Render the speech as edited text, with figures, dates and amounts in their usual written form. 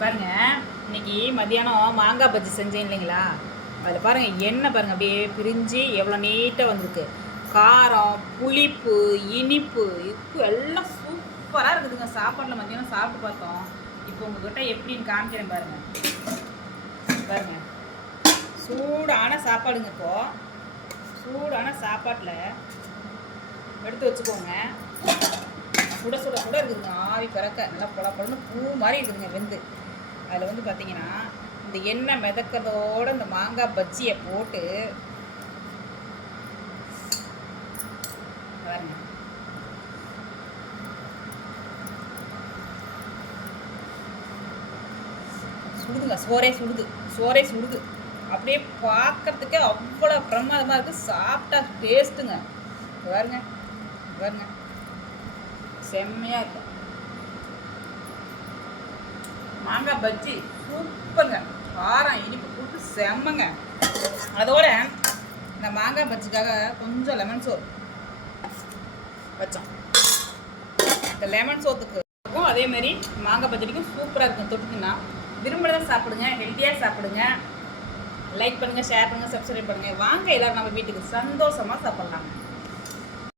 பாருங்க, இன்னைக்கு மதியானம் மாங்காய் பஜ்ஜி செஞ்சேன் இல்லைங்களா? அதில் பாருங்கள் எண்ணெய் பாருங்கள் அப்படியே பிரிஞ்சு எவ்வளோ நீட்டாக வந்திருக்கு. காரம், புளிப்பு, இனிப்பு, உப்பு எல்லாம் சூப்பராக இருக்குதுங்க. சாப்பாட்டில் மதியானம் சாப்பிட்டு பார்த்தோம். இப்போ உங்ககிட்ட எப்படின்னு காமிக்கிறேன் பாருங்கள். பாருங்கள், சூடான சாப்பாடுங்க. இப்போது சூடான சாப்பாட்டில் எடுத்து வச்சுக்கோங்க. சுட சுட கூட இருக்குதுங்க, ஆவி பறக்க நல்லா பொழப்பொழன்னு பூ மாதிரி இருக்குதுங்க வெந்து. அதில் வந்து பார்த்தீங்கன்னா இந்த எண்ணெய் மிதக்கிறதோட இந்த மாங்காய் பஜ்ஜியை போட்டு பாருங்க. சுடுதுங்க, சோறே சுடுது. அப்படியே பார்க்கறதுக்கே அவ்வளோ பிரமாதமாக இருக்குது. சாப்பிட்டா டேஸ்ட்டுங்க. பாருங்க பாருங்க, செம்மையாக இருக்கும். மாங்காய் பஜ்ஜி சூப்பருங்க. காரம் இனிப்பு போட்டு செம்மங்க. அதோட இந்த மாங்காய் பஜ்ஜிக்காக கொஞ்சம் லெமன் சோறு வச்சோம். இந்த லெமன் சோத்துக்கும் அதே மாதிரி மாங்காய் பஜ்ஜிக்கும் சூப்பராக இருக்கும். தொட்டுக்குன்னா விரும்புகிறத சாப்பிடுங்க, ஹெல்த்தியாக சாப்பிடுங்க. லைக் பண்ணுங்கள், ஷேர் பண்ணுங்கள், சப்ஸ்கிரைப் பண்ணுங்கள். வாங்க எல்லோரும் நம்ம வீட்டுக்கு சந்தோஷமாக சாப்பிட்லாங்க.